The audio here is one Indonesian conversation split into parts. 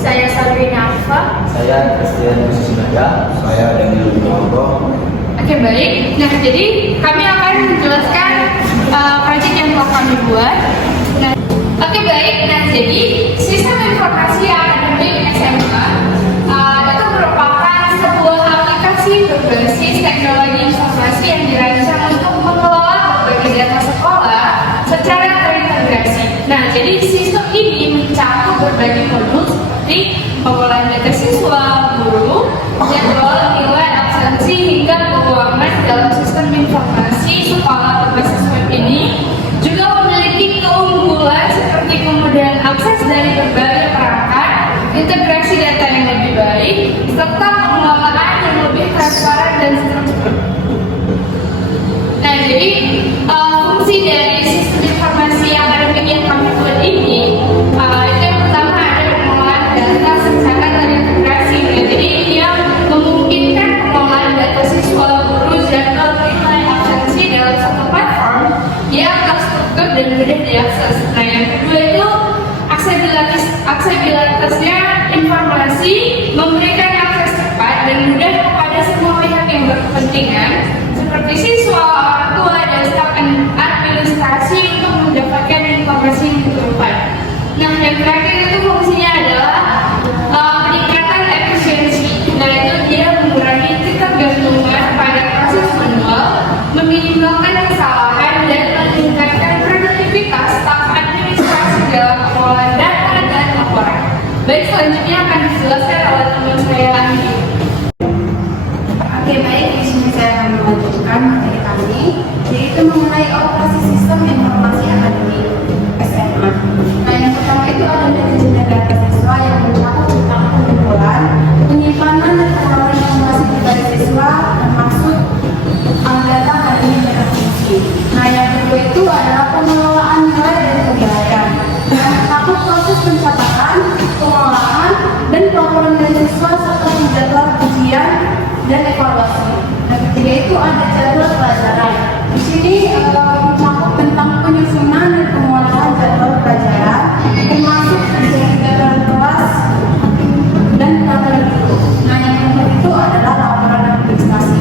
Saya Sabrina Afifa. Saya Christian Sinaga. Saya Daniel Nugroho. Oke, baik. Nah, jadi kami akan menjelaskan proyek yang telah kami buat. Nah, oke, baik. Nah, jadi sistem informasi akademik SMA itu merupakan sebuah aplikasi berbasis teknologi informasi yang dirancang untuk mengelola berbagai data sekolah secara terintegrasi. Nah, jadi sistem ini mencakup berbagai modul seperti pengolahan data siswa, guru, jadwal, nilai, absensi, hingga keuangan dalam sistem informasi sekolah berbasis web ini juga memiliki keunggulan seperti kemudahan akses dari berbagai perangkat, integrasi data yang lebih baik, serta pengelolaan yang lebih transparan dan struktur. Nah, jadi fungsi dari sistem informasi akademik yang kami buat ini itu yang pertama ada pengelolaan data secara terintegrasi. Jadi dia memungkinkan pengelolaan data siswa, guru, jadwal, nilai, absensi dalam satu platform yang terstruktur dan mudah diakses. Nah, yang kedua itu aksesibilitasnya informasi, memberikan akses cepat dan mudah kepada semua pihak yang berkepentingan seperti siswa, orang tua, dan staf administrasi untuk mendapatkan informasi yang tepat. Nah, yang terakhir itu fungsinya adalah peningkatan efisiensi. Nah, itu dia mengurangi ketergantungan pada proses manual, meminimalkan kesalahan, dan meningkatkan produktivitas staf administrasi dalam pengelolaan data dan laporan. Baik, selanjutnya akan dijelaskan oleh teman saya Andi. Oke, baik, di sini saya akan melanjutkan materi kami, yaitu mengenai operasi sistem informasi akademik SMA. Nah, yang pertama itu ada manajemen data siswa yang mencakup tentang pengumpulan, penyimpanan dan pengelolaan informasi dari siswa, termasuk data akademik dan fungsi. Nah, yang kedua itu adalah pengelolaan nilai dan pembelajaran, yang mencakup proses pencatatan, pengolahan, dan pelaporan dari siswa serta jadwal ujian dan evaluasi. Nah, ketiga itu ada jadwal pelajaran. Di sini mencakup tentang penyusunan dan pengolahan jadwal pelajaran, termasuk jadwal kelas dan peraturan guru. Nah, yang keempat itu adalah laporan administrasi.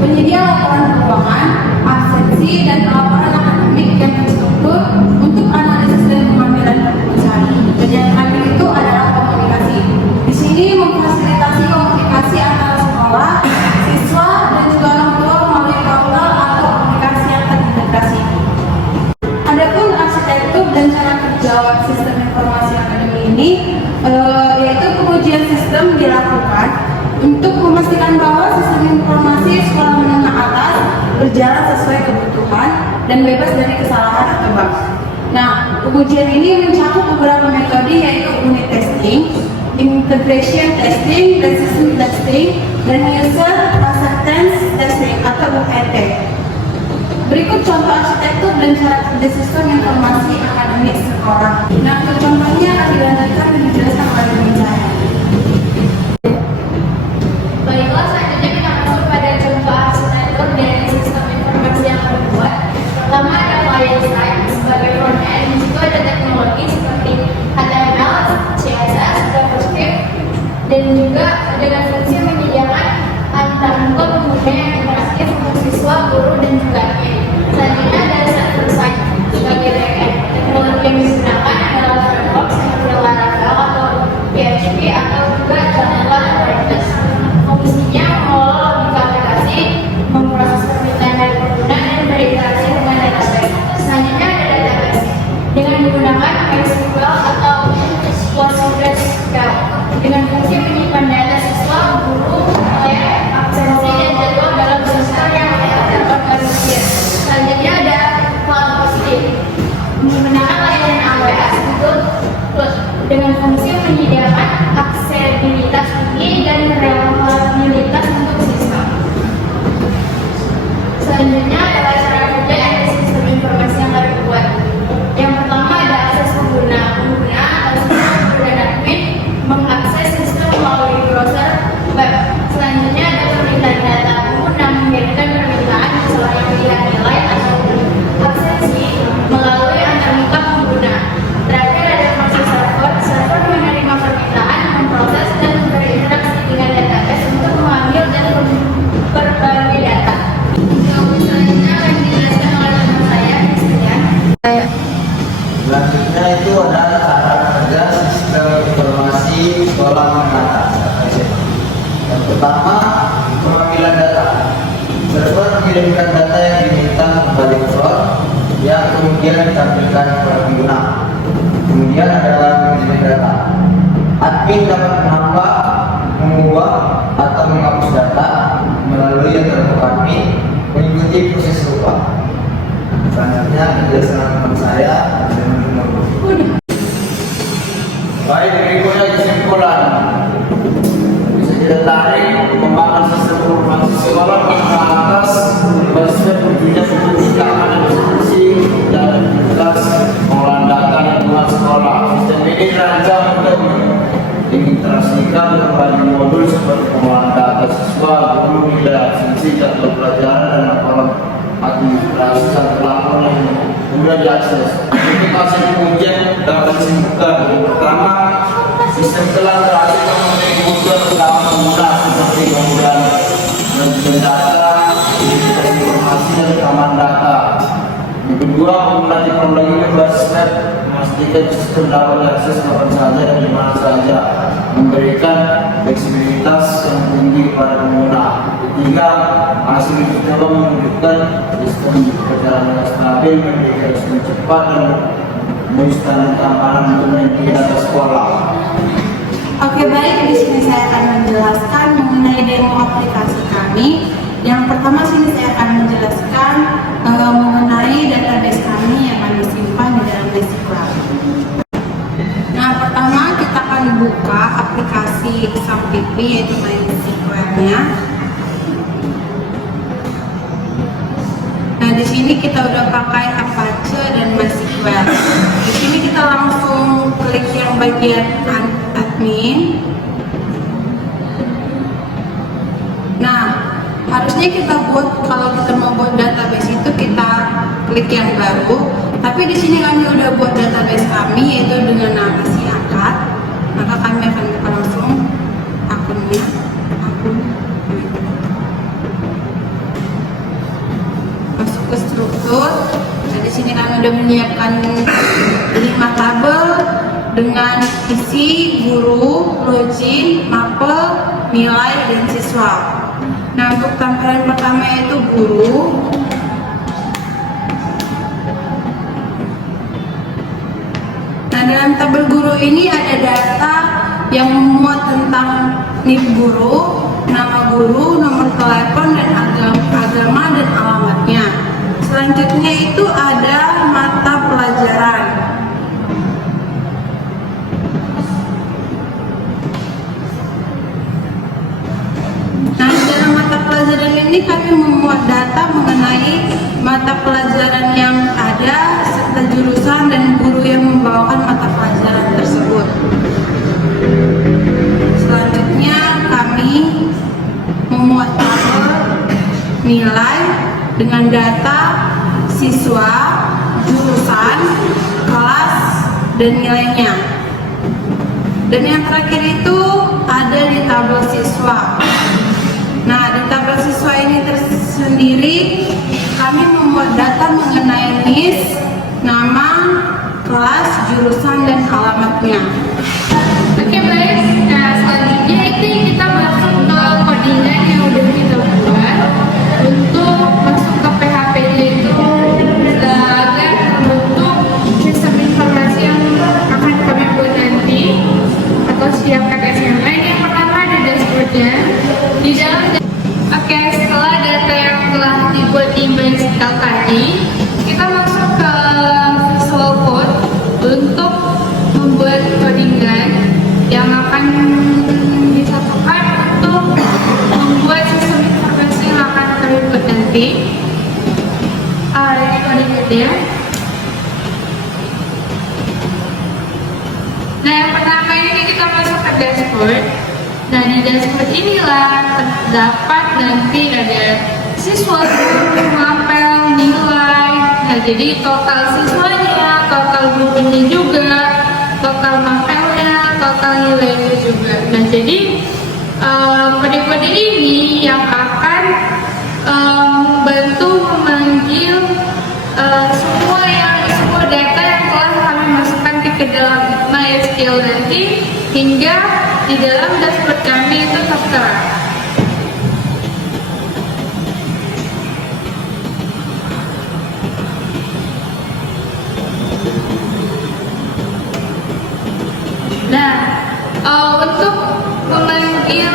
Penyedia laporan keuangan, absensi, dan laporan akademik yang terstruktur untuk analisis dan pengambilan keputusan. Dan yang terakhir itu adalah komunikasi. Di sini memfasilitasi komunikasi antara sekolah, siswa, dan juga orang tua melalui portal atau aplikasi yang terintegrasi. Adapun arsitektur dan cara kerja sistem informasi akademik ini, yaitu pengujian sistem dilakukan untuk memastikan bahwa sistem informasi sekolah menengah atas berjalan sesuai kebutuhan dan bebas dari kesalahan atau bug. Nah, pengujian ini mencakup beberapa metode, yaitu unit testing, integration testing, resistance testing, dan user acceptance testing atau UAT. Berikut contoh arsitektur dan cara kerja sistem informasi akademik sekolah. Nah, untuk contohnya akan dilanjutkan dan dijelaskan oleh teman saya. Baiklah, selanjutnya kita masuk pada contoh arsitektur dari sistem informasi yang kami buat. Pertama ada client side sebagai front end. Itu ada teknologi seperti HTML, CSS, JavaScript, dan juga dengan fungsi menyediakan antarmuka pengguna yang interaktif untuk siswa, guru, dan juga admin. Selanjutnya ada server side sebagai backend. Teknologi yang digunakan adalah framework seperti Laravel atau PHP atau juga Java WordPress. Fungsinya mengelola logika aplikasi, memproses permintaan dari pengguna, dan berinteraksi dengan database. Selanjutnya ada database dengan menggunakan MySQL atau PostgreSQL dengan fungsi menyimpan data siswa, guru, nilai, absensi, dan jadwal dalam sistem yang terorganisir. Selanjutnya ada cloud hosting menggunakan layanan AWS, Google Cloud dengan fungsi menyediakan aksesibilitas tinggi dan reliabilitas untuk sistem. Selanjutnya adalah cara kerja dari sistem informasi yang kami buat. Yang pertama ada akses pengguna atau pengguna admin mengakses sistem melalui browser web. Selanjutnya ada permintaan data pengguna mengirimkan permintaan sesuai pilihan nilai atau absensi melalui antarmuka pengguna. Terakhir ada fungsi server menerima Selanjutnya itu adalah cara kerja sistem informasi sekolah menengah atas. Yang pertama, pengambilan data. Server mengirimkan data yang diminta kembali ke cloud yang kemudian ditampilkan kepada pengguna. Kemudian adalah manajemen data. Admin dapat menambah, mengubah, atau menghapus data melalui yang terbuka admin mengikuti proses serupa. Selanjutnya penjelasan teman saya dengan nomor. Baik, berikutnya kesimpulan. Bisa ditarik pengembangan sistem informasi sekolah menengah atas berbasis bertujuan untuk keamanan institusi dan aktivitas pengolahan data lingkungan sekolah. Sistem ini dirancang untuk diintegrasikan berbagai modul seperti pengolahan data siswa, guru, nilai absensi, jadwal pelajaran dan laporan administrasi satu lapor yang mudah diakses. Ini masih pengujian dapat disimpulkan. Yang pertama, sistem telah berhasil memenuhi kebutuhan utama pengguna seperti kemudahan manajemen data, identitas informasi dan keamanan data. Yang kedua, pengguna teknologi berbasis web memastikan sistem dapat diakses kapan saja dan di mana saja, memberikan fleksibilitas yang tinggi pada pengguna. Ketiga, hasil uji coba menunjukkan sistem berjalan dengan stabil, memberikan sistem cepat dan standar keamanan untuk menjadi data sekolah. Oke, baik, di sini saya akan menjelaskan mengenai demo aplikasi kami. Yang pertama sini saya akan menjelaskan mengenai database kami yang kami simpan di dalam MySQL. Nah, pertama kita akan buka aplikasi SAPPP yaitu MySQL-nya. Nah, di sini kita udah pakai Apache dan MySQL. Di sini kita langsung klik yang bagian admin. Nah, harusnya kita kalau kita mau buat database itu kita klik yang baru. Tapi di sini kami udah buat database kami yaitu dengan nama si akad. Maka kami akan buka langsung akunnya. Masuk ke struktur. Nah, di sini kami udah menyiapkan 5 tabel dengan isi guru, login, mapel, nilai, dan siswa. Nah, untuk tampilan pertama yaitu guru. Nah, dalam tabel guru ini ada data yang memuat tentang NIP guru, nama guru, nomor telepon, dan agama dan alamatnya. Selanjutnya itu ada mata pelajaran. Nah, dalam mata pelajaran ini kami memuat data mengenai mata pelajaran yang ada serta jurusan dan guru yang membawakan mata pelajaran tersebut. Selanjutnya kami memuat tabel nilai dengan data siswa, jurusan, kelas, dan nilainya. Dan yang terakhir itu ada di tabel siswa. Nah, di tabel siswa ini tersendiri kami membuat data mengenai NIS, nama, kelas, jurusan, dan alamatnya. Oke, baik. Nah, selanjutnya itu kita masuk ke codingan yang udah kita buat untuk masuk ke PHP itu agar membentuk sistem informasi yang akan kami buat nanti atau siapkan SMA. Yang pertama ada dashboardnya. Di dalam setelah data yang telah dibuat di MySQL tadi, kita masuk ke Visual Code untuk membuat codingan yang akan disatukan untuk membuat sistem informasi yang akan kami buat nanti. Ini codingannya. Nah, yang pertama ini kita masuk ke dashboard. Nah, di dashboard inilah terdapat nanti ada siswa, guru, mapel, nilai. Nah, jadi total siswanya, total gurunya juga, total mapelnya, total nilainya juga. Nah, jadi kode-kode ini yang akan membantu memanggil semua detail nanti hingga di dalam dashboard kami itu tertera. Nah, untuk memanggil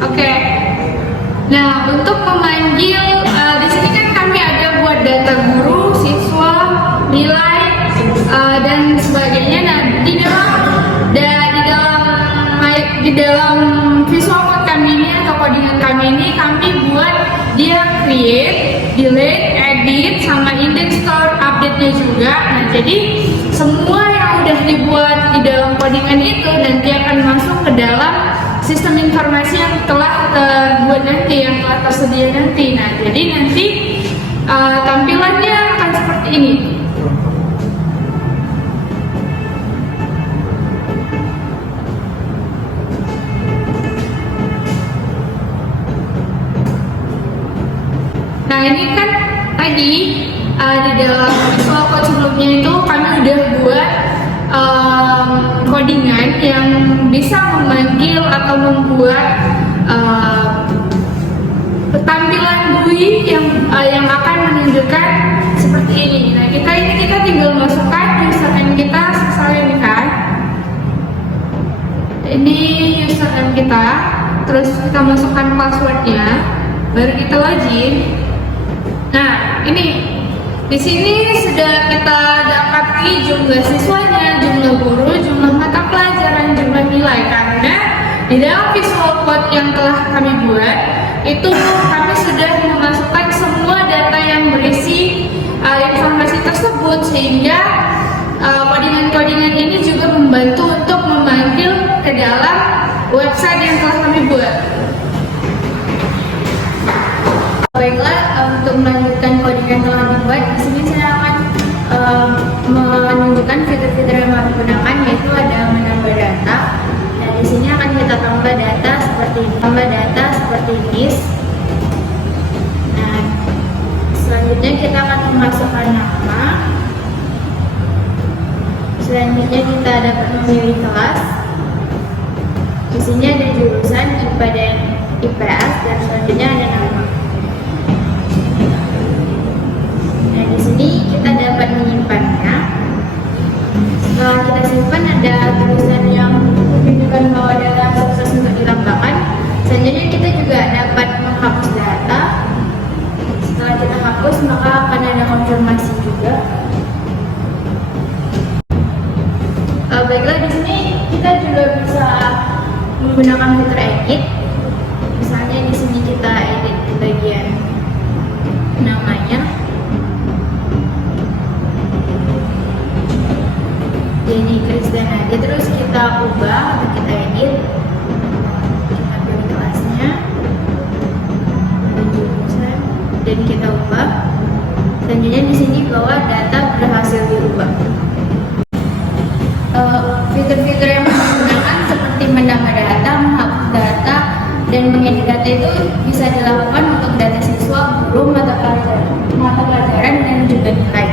Oke. Nah, untuk memanggil di sini kan kami ada buat data guru, siswa, nilai dan sebagainya. Nah, di dalam visual code kami ini atau codingan kami ini kami buat dia create, delete, edit, sama indent, store, update-nya juga. Nah, jadi semua yang udah dibuat di dalam codingan itu nanti akan masuk ke dalam sistem informasi yang telah terbuat nanti, yang telah tersedia nanti. Nah, jadi nanti tampilannya akan seperti ini. Nah, ini kan tadi di dalam visual code sebelumnya itu kami udah buat codingan yang bisa memanggil atau membuat tampilan GUI yang akan menunjukkan seperti ini. Nah, kita tinggal masukkan username kita, misalnya ini kan. Ini username kita, terus kita masukkan passwordnya, baru kita login. Nah, ini di sini sudah kita dapati jumlah siswanya, jumlah guru, jumlah mata pelajaran, jumlah nilai. Karena di dalam visual code yang telah kami buat itu kami sudah memasukkan semua data yang berisi informasi tersebut, sehingga codingan-codingan ini juga membantu untuk memanggil ke dalam website yang telah kami buat. Baiklah, untuk melanjutkan codingan yang telah dibuat, di sini saya akan menunjukkan fitur-fitur yang kami gunakan, yaitu ada menambah data. Nah, di sini akan kita tambah data seperti list. Nah, selanjutnya kita akan memasukkan nama. Selanjutnya kita dapat memilih kelas. Di sini ada jurusan IPA dan IPS, dan selanjutnya ada nama. Nah, di sini kita dapat menyimpannya. Setelah kita simpan, ada tulisan yang menunjukkan bahwa data sukses untuk dilambangkan. Selanjutnya kita juga dapat menghapus data. Setelah kita hapus, maka akan ada konfirmasi juga. Baiklah, di sini kita juga bisa menggunakan fitur edit. Misalnya di sini kita edit di bagian namanya. Jadi Krisdayanti, terus kita ubah atau kita edit, kita pilih kelasnya dan jurusan, dan kita ubah. Selanjutnya di sini bahwa data berhasil diubah. Fitur-fitur yang digunakan seperti menambah data, menghapus data, dan mengedit data itu bisa dilakukan untuk data siswa, guru, mata pelajaran, dan juga nilai.